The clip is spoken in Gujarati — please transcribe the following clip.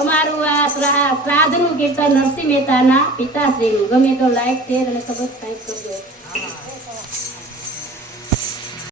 અમારું આ શ્રાદ્ધનું કીર્તન નરસિંહ મહેતાના પિતાશ્રીનું. ગમે તો લાઈક શેર અને સબસ્ક્રાઈબ કરજો.